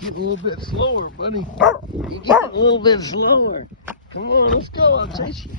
Get a little bit slower, buddy. You get a little bit slower. Come on, let's go. I'll chase you.